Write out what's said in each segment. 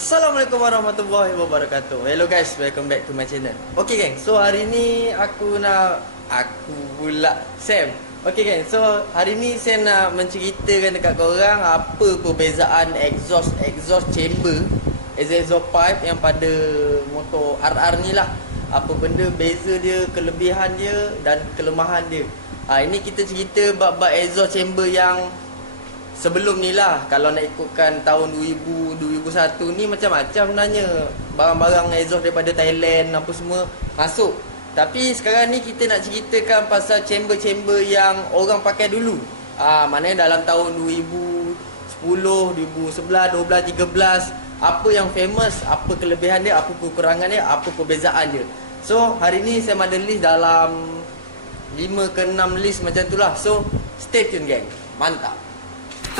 Assalamualaikum warahmatullahi wabarakatuh. Hello guys, welcome back to my channel. Okay geng, so hari ni aku pula Sam. Okay geng, so hari ni saya nak menceritakan dekat korang apa perbezaan exhaust chamber exhaust pipe yang pada motor RR ni lah. Apa benda beza dia, kelebihan dia dan kelemahan dia. Ini kita cerita bab exhaust chamber yang sebelum ni lah. Kalau nak ikutkan tahun 2001 ni macam-macam sebenarnya. Barang-barang exhaust daripada Thailand apa semua masuk. Tapi sekarang ni kita nak ceritakan pasal chamber-chamber yang orang pakai dulu. Maknanya dalam tahun 2010, 2011, 12, 13. Apa yang famous, apa kelebihan dia, apa kekurangan dia, apa perbezaan dia. So hari ni saya ada list dalam 5 ke 6 list macam tu lah. So stay tune geng. Mantap.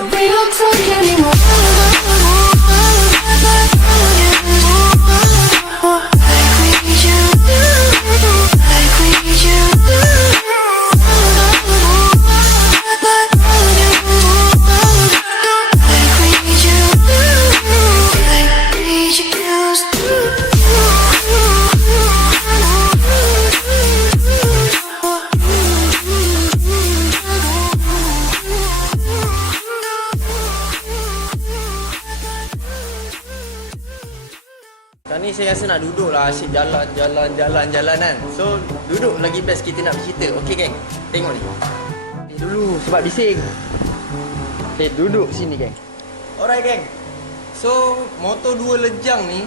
We don't talk anymore. Like we used to. Like we used to. Like we used to. Like we used to. Sekarang ni saya rasa nak duduk lah, asyik jalan kan. So duduk lagi best kita nak bercerita. Okay geng, tengok ni. Ni dulu sebab bising. Okay, duduk sini geng. Alright geng. So motor dua lejang ni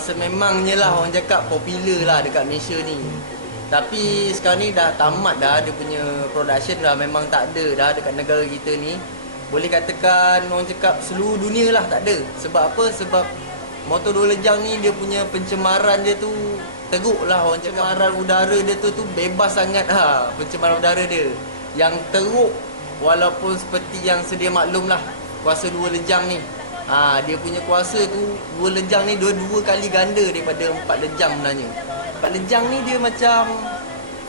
sememangnya lah orang cakap popular lah dekat Malaysia ni. Tapi sekarang ni dah tamat dah, dia punya production dah memang tak ada dah dekat negara kita ni. Boleh katakan orang cakap seluruh dunia lah tak ada. Sebab apa? Sebab motor dua lejang ni dia punya pencemaran dia tu teruk lah orang cakap. Pencemaran udara dia tu bebas sangat pencemaran udara dia. Yang teruk walaupun seperti yang sedia maklum lah kuasa dua lejang ni. Dia punya kuasa tu dua lejang ni dua kali ganda daripada empat lejang sebenarnya. Empat lejang ni dia macam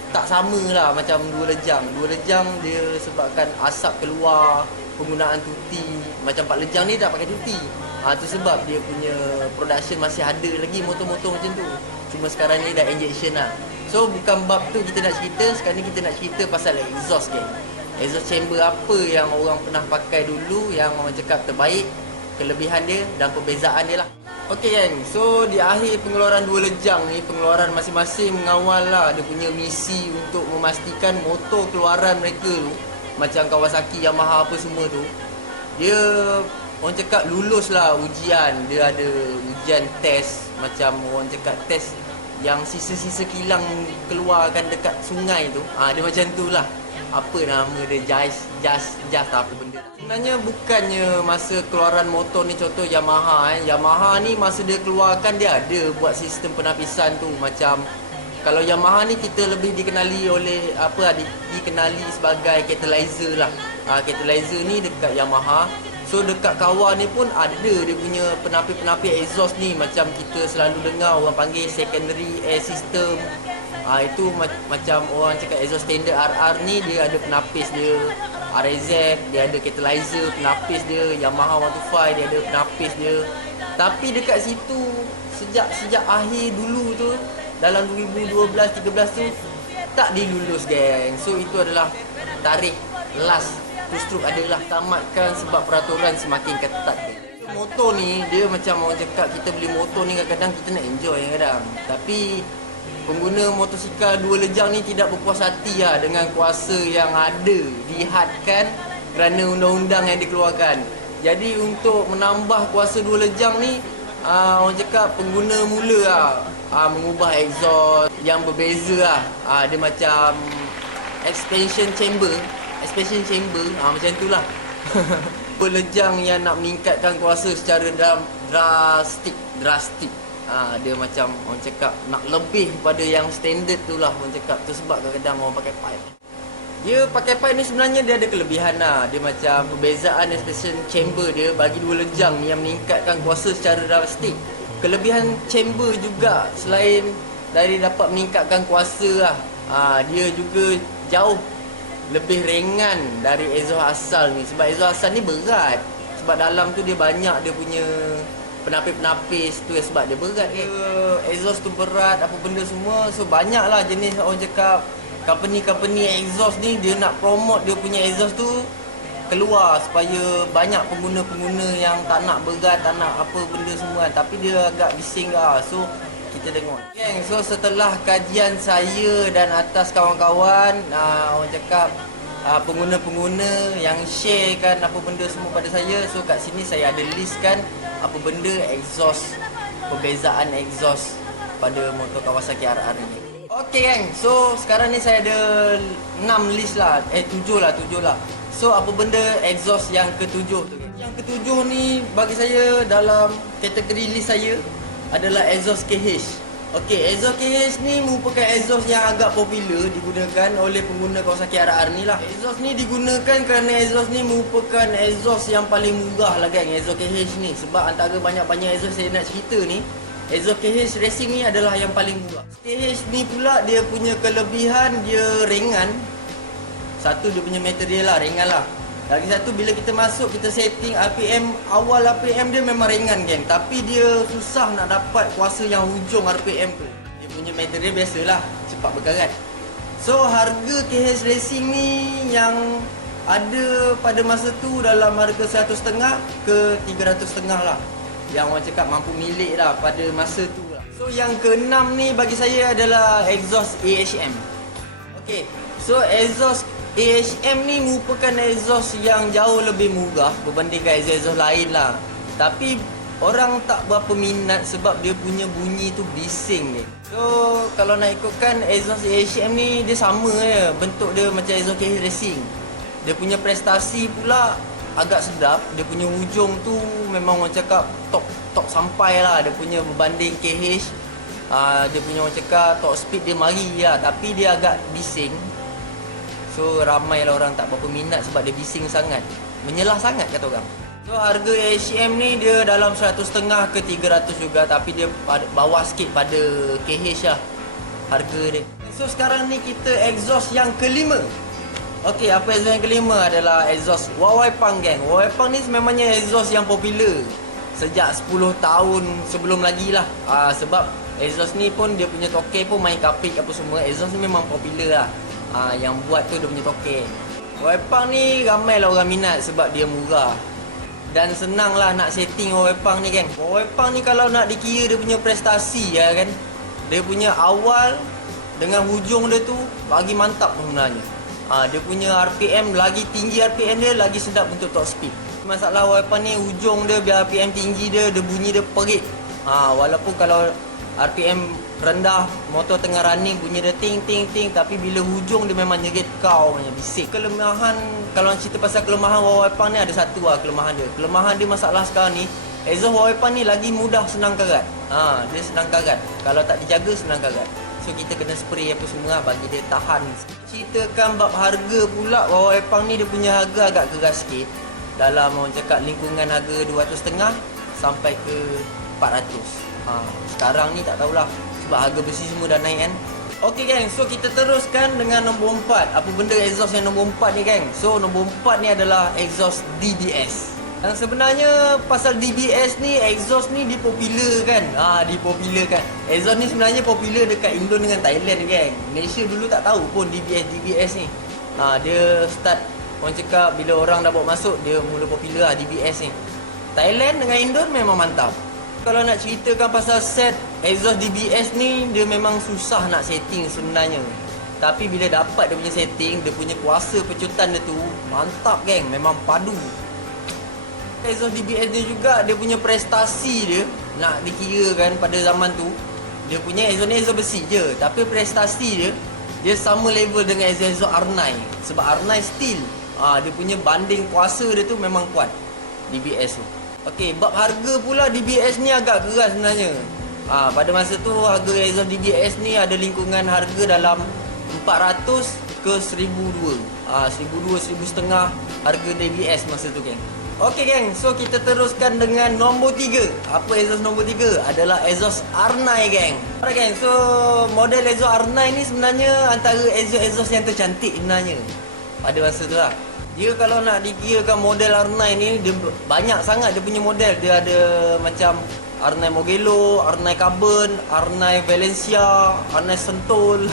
tak sama lah macam dua lejang. Dua lejang dia sebabkan asap keluar, penggunaan tuti. Macam empat lejang ni tak pakai tuti. Tu sebab dia punya production masih ada lagi motor-motor macam tu. Cuma sekarang ni dah injection lah. So bukan bab tu kita nak cerita. Sekarang ni kita nak cerita pasal exhaust geng. Exhaust chamber apa yang orang pernah pakai dulu, yang orang cakap terbaik, kelebihan dia dan perbezaan dia lah. Okay kan, so di akhir pengeluaran dua lejang ni, pengeluaran masing-masing mengawal lah dia punya misi untuk memastikan motor keluaran mereka tu, macam Kawasaki, Yamaha apa semua tu, dia orang cakap lulus lah ujian. Dia ada ujian test, macam orang cakap test yang sisa-sisa kilang keluarkan dekat sungai tu. Dia macam tu lah. Apa nama dia, just apa benda. Sebenarnya bukannya masa keluaran motor ni, contoh Yamaha Yamaha ni masa dia keluarkan dia ada buat sistem penapisan tu. Macam kalau Yamaha ni kita lebih dikenali oleh dikenali sebagai catalyzer lah. Catalyzer ni dekat Yamaha. So dekat Kawa ni pun ada dia punya penapis-penapis exhaust ni. Macam kita selalu dengar orang panggil secondary air system. Itu macam orang cakap exhaust standard RR ni dia ada penapis dia. RZ dia ada catalyzer penapis dia. Yamaha 125 dia ada penapis dia. Tapi dekat situ sejak akhir dulu tu, dalam 2012-13 tu tak dilulus geng. So itu adalah tarikh last tu stroke adalah tamatkan sebab peraturan semakin ketat. Motor ni dia macam orang cakap, kita beli motor ni kadang-kadang kita nak enjoy kadang. Tapi pengguna motosikal dua lejang ni tidak berpuas hati dengan kuasa yang ada dihadkan kerana undang-undang yang dikeluarkan. Jadi untuk menambah kuasa dua lejang ni, orang cakap pengguna mula mengubah exhaust yang berbeza dia macam expansion chamber macam tu lah. Dua lejang yang nak meningkatkan kuasa secara drastik. Dia macam orang cakap nak lebih pada yang standard tu lah orang cakap. Tu sebab kadang-kadang orang pakai pipe. Dia pakai pipe ni sebenarnya dia ada kelebihan lah. Dia macam perbezaan expansion chamber dia bagi dua lejang ni yang meningkatkan kuasa secara drastik. Kelebihan chamber juga selain dari dapat meningkatkan kuasa lah, dia juga jauh lebih ringan dari exhaust asal ni. Sebab exhaust asal ni berat. Sebab dalam tu dia banyak dia punya penapis-penapis tu sebab dia berat geng. Exhaust tu berat, apa benda semua. So banyak lah jenis orang cakap company-company exhaust ni dia nak promote dia punya exhaust tu keluar supaya banyak pengguna-pengguna yang tak nak berat, tak nak apa benda semua kan. Tapi dia agak bising lah. So kita tengok geng. So setelah kajian saya dan atas kawan-kawan, orang cakap pengguna-pengguna yang share kan apa benda semua pada saya. So kat sini saya ada list kan apa benda exhaust, perbezaan exhaust pada motor Kawasaki RR ni. Okey geng, so sekarang ni saya ada 6 list lah, 7 lah. So apa benda exhaust yang ketujuh tu geng? Yang ketujuh ni bagi saya dalam kategori list saya adalah exhaust KH. Okey, exhaust KH ni merupakan exhaust yang agak popular digunakan oleh pengguna Kawasaki RR ni lah. Exhaust ni digunakan kerana exhaust ni merupakan exhaust yang paling murah lah geng, exhaust KH ni. Sebab antara banyak-banyak exhaust saya nak cerita ni, exhaust KH Racing ni adalah yang paling murah. KH ni pula dia punya kelebihan dia ringan. Satu dia punya material lah, ringan lah. Lagi satu bila kita masuk kita setting RPM, awal RPM dia memang ringan geng. Tapi dia susah nak dapat kuasa yang hujung RPM tu. Dia punya material biasalah, cepat berkarat. So harga KH Racing ni yang ada pada masa tu dalam harga 150 ke 350 lah. Yang orang cakap mampu milik lah pada masa tu lah. So yang keenam ni bagi saya adalah exhaust AHM. Okay, so exhaust AHM ni merupakan exhaust yang jauh lebih murah berbandingkan exhaust lain lah. Tapi orang tak berapa minat sebab dia punya bunyi tu bising ni. So kalau nak ikutkan exhaust AHM ni dia sama je, bentuk dia macam exhaust KH Racing. Dia punya prestasi pula agak sedap. Dia punya hujung tu memang orang cakap top sampai lah. Dia punya berbanding KH, dia punya orang cakap top speed dia mari lah. Tapi dia agak bising. So ramai lah orang tak berapa minat sebab dia bising sangat, menyelah sangat kata orang. So harga AHM ni dia dalam 150 ke 300 juga. Tapi dia bawah sikit pada KH lah harga dia. So sekarang ni kita exhaust yang kelima. Okey, apa exhaust yang kelima adalah exhaust Huawei Pang geng. Huawei Pang ni memangnya exhaust yang popular sejak 10 tahun sebelum lagi lah. Sebab exhaust ni pun dia punya token pun main kapik apa semua. Exhaust ni memang popular lah. Yang buat tu dia punya token. Huawei Pang ni ramai lah orang minat sebab dia murah dan senang lah nak setting Huawei Pang ni geng. Huawei Pang ni kalau nak dikira dia punya prestasi ya kan, dia punya awal dengan hujung dia tu bagi mantap sebenarnya. Dia punya RPM lagi tinggi, RPM dia lagi sedap untuk top speed. Masalah Huawei Pang ni hujung dia biar RPM tinggi dia bunyi dia perit. Walaupun kalau RPM rendah, motor tengah running bunyi dia ting ting ting, tapi bila hujung dia memang nyerit kau punya bising. Kelemahan, kalau cerita pasal kelemahan Huawei Pang ni ada satu lah kelemahan dia. Kelemahan dia masalah sekarang ni, exhaust Huawei Pang ni lagi mudah senang karat. Dia senang karat. Kalau tak dijaga senang karat. So kita kena spray apa semua lah bagi dia tahan. Ceritakan bab harga pula, Huawei Pang ni dia punya harga agak keras sikit. Dalam orang cakap lingkungan harga 250 sampai ke 400. Sekarang ni tak tahulah sebab harga besi semua dah naik kan. Okey geng, so kita teruskan dengan nombor 4. Apa benda exhaust yang nombor 4 ni geng? So nombor 4 ni adalah exhaust DBS. Dan sebenarnya pasal DBS ni, exhaust ni dipopularkan. Dipopularkan. Exhaust ni sebenarnya popular dekat Indo dengan Thailand geng. Malaysia dulu tak tahu pun DBS ni. Dia start orang cakap bila orang dah bawa masuk dia mula popular lah DBS ni. Thailand dengan Indo memang mantap. Kalau nak ceritakan pasal set exhaust DBS ni, dia memang susah nak setting sebenarnya. Tapi bila dapat dia punya setting, dia punya kuasa pecutan dia tu mantap geng, memang padu. Exhaust DBS dia juga, dia punya prestasi dia nak dikirakan pada zaman tu, dia punya exhaust ni exhaust besi je, tapi prestasi dia sama level dengan exhaust R9. Sebab R9 steel, dia punya banding kuasa dia tu memang kuat DBS tu. Okey, bab harga pula DBS ni agak keras sebenarnya. Pada masa tu harga exhaust DBS ni ada lingkungan harga dalam 400 ke 1,200. 1,200, 1,500 harga DBS masa tu geng. Okey geng, so kita teruskan dengan nombor 3. Apa exhaust nombor 3? Adalah exhaust R9 geng. Alright geng, so model exhaust R9 ni sebenarnya antara exhaust yang tercantik sebenarnya pada masa tu lah. Dia kalau nak dikirakan model R9 ni, dia banyak sangat dia punya model. Dia ada macam R9 Mugello, R9 Carbon, R9 Valencia, R9 Sentul.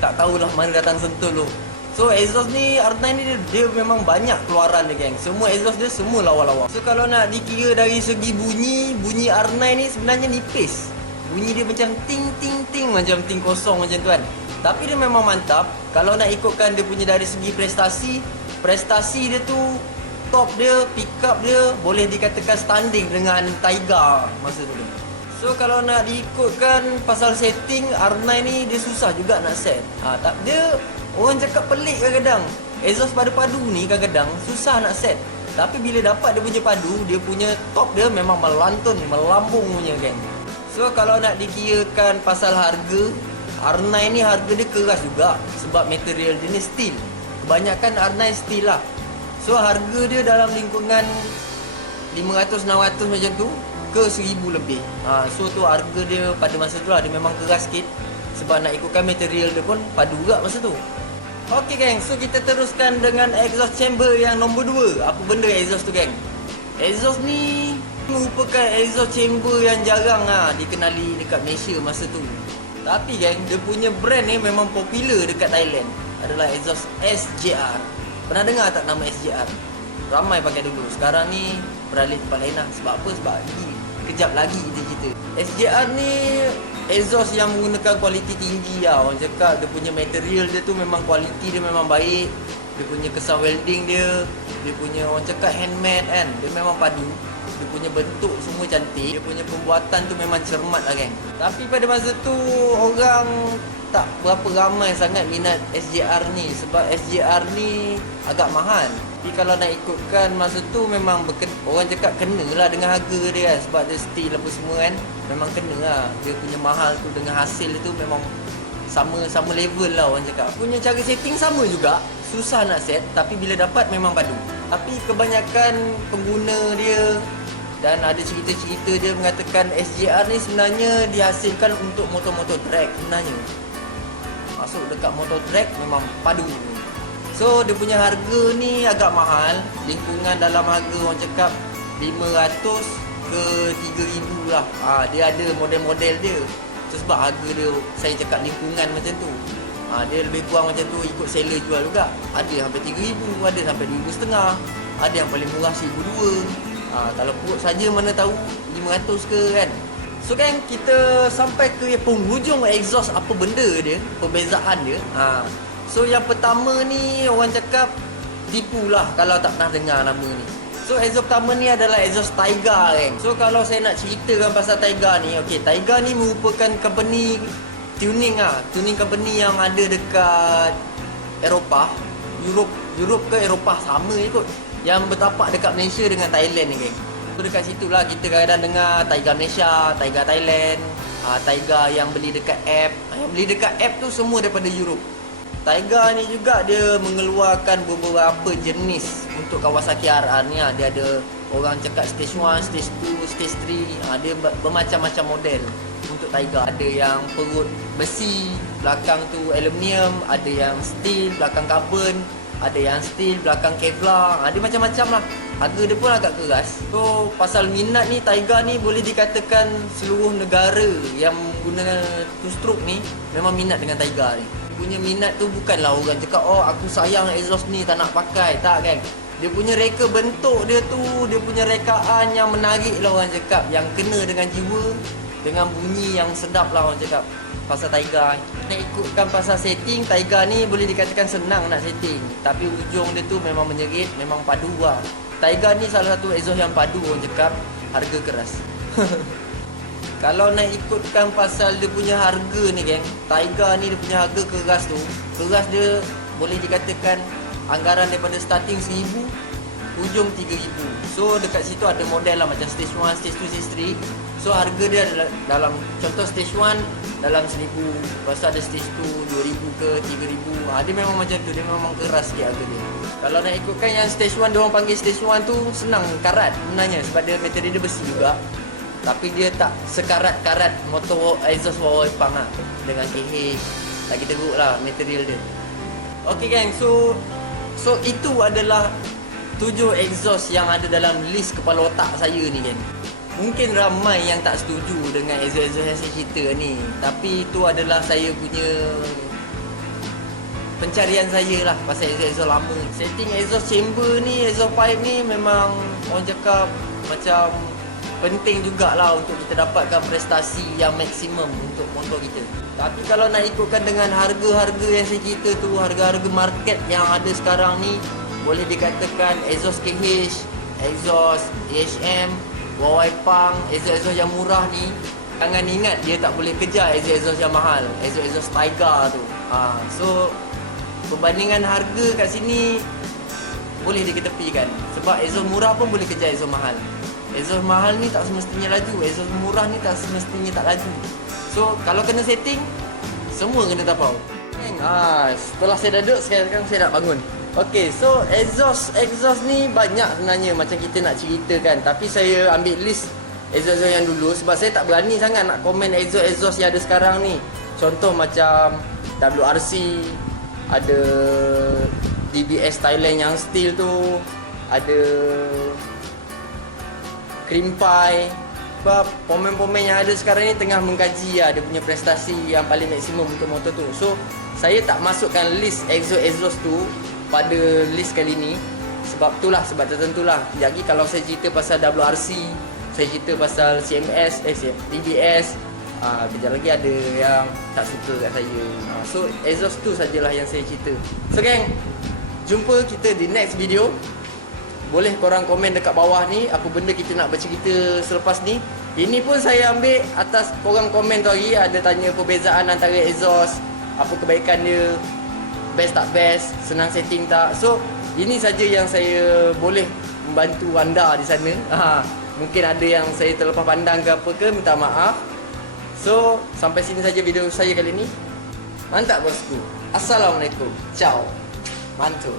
Tak tahulah mana datang Sentul tu. So exhaust ni R9 ni dia memang banyak keluaran dia geng. Semua exhaust dia semua lawa-lawa. So kalau nak dikira dari segi bunyi R9 ni sebenarnya nipis. Bunyi dia macam ting ting ting, macam ting kosong macam tu kan. Tapi dia memang mantap. Kalau nak ikutkan dia punya dari segi prestasi dia tu, top dia, pick up dia boleh dikatakan standing dengan Taiga masa tu. So kalau nak diikutkan pasal setting, R9 ni dia susah juga nak set. Tak, dia orang cakap pelik kadang-kadang. Exhaust padu-padu ni kadang-kadang susah nak set. Tapi bila dapat dia punya padu, dia punya top dia memang melantun, melambung punya geng. So kalau nak dikirakan pasal harga, R9 ni harga dia keras juga sebab material dia ni steel. Kebanyakan R9 steel lah. So harga dia dalam lingkungan 500-600 macam tu ke 1000 lebih. So tu harga dia pada masa tu lah, dia memang keras sikit. Sebab nak ikutkan material dia pun padu juga masa tu. Okey geng, so kita teruskan dengan exhaust chamber yang nombor 2. Apa benda exhaust tu geng? Exhaust ni merupakan exhaust chamber yang jarang dikenali dekat Malaysia masa tu. Tapi geng, dia punya brand ni memang popular dekat Thailand. Adalah exhaust SJR. Pernah dengar tak nama SJR? Ramai pakai dulu. Sekarang ni beralih tempat lain lah. Sebab apa? Sebab kejap lagi kita. SJR ni exhaust yang menggunakan kualiti tinggi lah. Orang cakap dia punya material dia tu memang kualiti dia memang baik. Dia punya kesan welding dia, dia punya orang cakap handmade kan. Dia memang padu. Dia punya bentuk semua cantik. Dia punya pembuatan tu memang cermat lah kan. Tapi pada masa tu orang tak berapa ramai sangat minat SJR ni. Sebab SJR ni agak mahal. Tapi kalau nak ikutkan masa tu memang orang cakap kena lah dengan harga dia kan. Sebab dia steel apa semua kan. Memang kena lah. Dia punya mahal tu dengan hasil tu memang sama level lah orang cakap. Punya cara setting sama juga. Susah nak set. Tapi bila dapat memang padu. Tapi kebanyakan pengguna dia dan ada cerita-cerita dia mengatakan SJR ni sebenarnya dihasilkan untuk motor-motor track sebenarnya. Masuk dekat motor track memang padu. So dia punya harga ni agak mahal. Lingkungan dalam harga orang cakap 500 ke 3000 lah. Dia ada model-model dia. So sebab harga dia saya cakap lingkungan macam tu. Dia lebih kurang macam tu, ikut seller jual juga. Ada sampai 3000, ada sampai 2500. Ada yang paling murah 1200. Kalau perut saja mana tahu 500 ke kan. So kan kita sampai ke penghujung exhaust apa benda dia, perbezaan dia. So yang pertama ni orang cakap tipu lah kalau tak pernah dengar nama ni. So exhaust pertama ni adalah exhaust Taiga kan. So kalau saya nak ceritakan pasal Taiga ni, okey, Taiga ni merupakan company tuning tuning company yang ada dekat Eropah, Europe ke Eropah sama je kot. Yang bertapak dekat Malaysia dengan Thailand ni geng. So dekat situ lah kita kadang dengar Taiga Malaysia, Taiga Thailand, Taiga yang beli dekat app. Yang beli dekat app tu semua daripada Europe. Taiga ni juga dia mengeluarkan beberapa jenis untuk Kawasaki RR ni. Dia ada orang cakap stage 1, stage 2, stage 3. Dia bermacam-macam model untuk Taiga. Ada yang perut besi, belakang tu aluminium, ada yang steel, belakang carbon, ada yang steel, belakang Kevlar. Dia macam-macam lah. Harga dia pun agak keras. So pasal minat ni, Taiga ni boleh dikatakan seluruh negara yang guna two stroke ni memang minat dengan Taiga ni. Punya minat tu bukanlah orang cakap oh aku sayang exhaust ni tak nak pakai. Tak kan. Dia punya reka bentuk dia tu, dia punya rekaan yang menarik lah orang cakap. Yang kena dengan jiwa, dengan bunyi yang sedap lah orang cakap pasal Taiga. Nak ikutkan pasal setting, Taiga ni boleh dikatakan senang nak setting. Tapi ujung dia tu memang menyerit, memang padu lah. Taiga ni salah satu exhaust yang padu orang cakap, harga keras. Kalau nak ikutkan pasal dia punya harga ni geng, Taiga ni dia punya harga keras tu. Keras dia boleh dikatakan anggaran daripada starting 1000, ujung 3000. So dekat situ ada model lah macam stage 1, stage 2, stage 3. So harga dia dalam contoh stage 1 dalam 1000, lepas tu ada stage 2 2000 ke 3000. Dia memang macam tu, dia memang keras sikit harga dia. Kalau nak ikutkan yang stage 1, dia orang panggil stage 1 tu senang karat sebenarnya sebab dia material dia besi juga. Tapi dia tak sekarat-karat motor exhaust Wawa Ipang lah. Dengan KH lagi teruk lah material dia. Okay gang, so So itu adalah 7 exhaust yang ada dalam list kepala otak saya ni kan. Mungkin ramai yang tak setuju dengan exhaust yang saya cerita ni, tapi itu adalah saya punya pencarian saya lah pasal exhaust lama. Setting exhaust chamber ni, exhaust pipe ni memang orang cakap macam penting jugalah untuk kita dapatkan prestasi yang maksimum untuk motor kita. Tapi kalau nak ikutkan dengan harga-harga yang saya cerita tu, harga-harga market yang ada sekarang ni, boleh dikatakan exhaust KH, exhaust AHM, Huawei Pang, exhaust yang murah ni, jangan ingat dia tak boleh kejar exhaust yang mahal, exhaust Tiger tu. So perbandingan harga kat sini boleh diketepikan, sebab exhaust murah pun boleh kejar exhaust mahal. Exhaust mahal ni tak semestinya laju, exhaust murah ni tak semestinya tak laju. So kalau kena setting, semua kena tapau. Setelah saya duduk, sekarang saya nak bangun. Okay, so exhaust ni banyak sebenarnya macam kita nak ceritakan, tapi saya ambil list exhaust yang dulu sebab saya tak berani sangat nak komen exhaust yang ada sekarang ni. Contoh macam WRC, ada DBS Thailand yang steel tu, ada Krimpai. Sebab pemain-pemain yang ada sekarang ni tengah mengkaji dia punya prestasi yang paling maksimum untuk motor tu. So saya tak masukkan list exhaust tu pada list kali ni. Sebab itulah, sebab tertentulah. Jadi kalau saya cerita pasal WRC, saya cerita pasal CMS, DBS, kejap lagi ada yang tak suka kat saya. So exhaust tu sajalah yang saya cerita. So geng, jumpa kita di next video. Boleh korang komen dekat bawah ni apa benda kita nak bercerita selepas ni. Ini pun saya ambil atas korang komen tu hari, ada tanya perbezaan antara exhaust, apa kebaikan dia, best tak best, senang setting tak. So ini saja yang saya boleh membantu anda di sana. Mungkin ada yang saya terlepas pandang ke apa ke, minta maaf. So sampai sini saja video saya kali ni. Mantap bosku. Assalamualaikum. Ciao. Mantul.